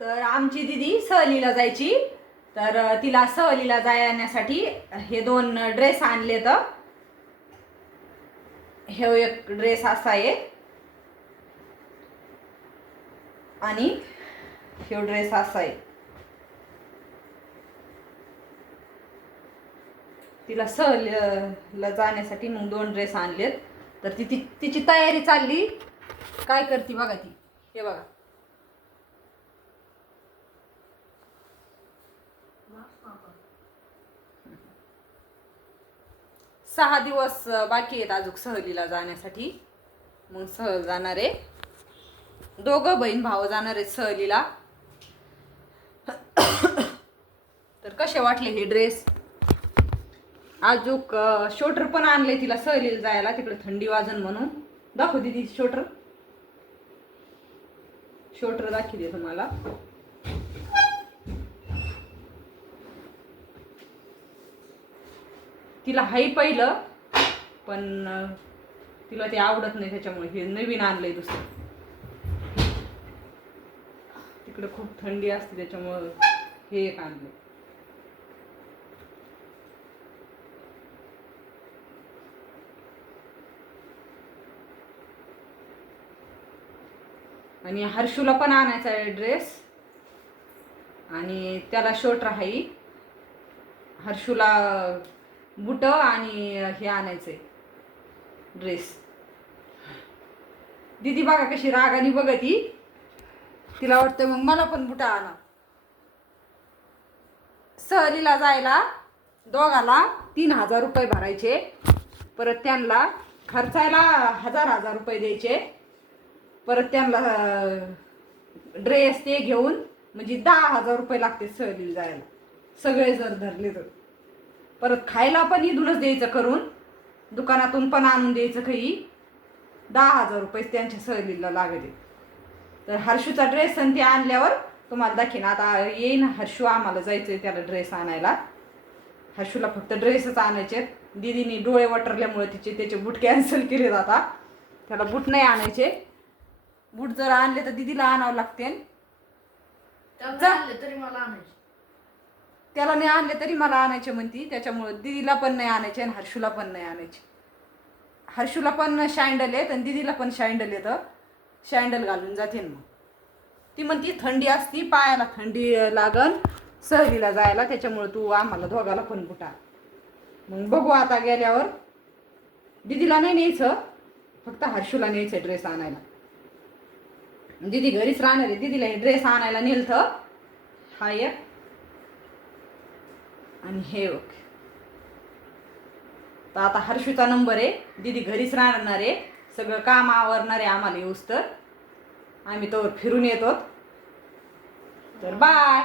तर आमची दिदी सहलीला जायची, तर तिला सहलीला जाण्यासाठी हे 2 ड्रेस आणले. तर हे एक ड्रेस असा आहे आणि हे ड्रेस असा आहे. तिला सहलीला जाण्यासाठी मग 2 ड्रेस आणलेत. तर तिची तयारी चालली. काय करते बघा ती, हे बघा. सहा दिवस बाकी आहेत अजून सहलीला जाण्यासाठी. मग सहल जाणार आहे, दोघं बहीण भाऊ जाणार आहेत सहलीला. तर कसे वाटले हे ड्रेस. अजूक शोटर पण आणले तिला सहलीला जायला, तिकडे थंडी वाजन म्हणून. दाखव दीदी शोटर. शोटर दाखवते तुम्हाला. तिला हाई पहिलं, पण तिला ते आवडत नाही, त्याच्यामुळे हे नवीन आणलंय दुसरं. तिकडे खूप थंडी असते त्याच्यामुळे हे एक आणलं. आणि हर्षूला पण आणायचा आहे ड्रेस, आणि त्याला शोटर आहे. हर्षूला बुट आणि हे आणायचंय ड्रेस. दीदी बघा कशी रागाने बघती. तिला वाटतं मग मला पण बुट आणा. सहलीला जायला दोघाला 3000 रुपये भरायचे, परत त्यांना खर्चायला 1000 रुपये द्यायचे, परत त्यांना ड्रेस ते घेऊन म्हणजे 10,000 रुपये लागते सहलीला जायला, सगळे जर धरले तर. परत खायला पण इथूनच द्यायचं करून, दुकानातून पण आणून द्यायचं काही. 10,000 रुपये त्यांच्या सहलीला लागले. तर हर्षूचा ड्रेस आणि ते आणल्यावर तुम्हाला दाखीन. आता येईन हर्षू, आम्हाला जायचंय त्याला ड्रेस आणायला. हर्षूला फक्त ड्रेसच आणायचे. दीदीने डोळे वटरल्यामुळे त्याचे बूट कॅन्सल केले आता. त्याला बूट नाही आणायचे. बूट जर आणले तर दीदीला आणावं लागते. तरी मला आणायचे. त्याला नाही आणले तरी मला आणायचे म्हणती, त्याच्यामुळे दीदीला पण नाही आणायचे आणि हर्षूला पण नाही आणायचे. हर्षूला पण शँडल आहेत आणि दीदीला पण शँडल येतं. शँडल घालून जाते मग. ती म्हणती थंडी असती, पायाला थंडी लागन सहलीला जायला, त्याच्यामुळे तू आम्हाला दोघाला पण बुटा. मग बघू आता गेल्यावर. दीदीला नाही न्यायचं, फक्त हर्षूला न्यायचं ड्रेस आणायला. दीदी घरीच राहणार आहे. दीदीला हे ड्रेस आणायला नेलतं. हा एक आणि हे ओके. तर आता हर्षूचा नंबर आहे. दीदी घरीच राहणार आहे, सगळं काम आवरणार आहे आम्हाला येऊस तर. आम्ही तर फिरून येतो. तर बाय.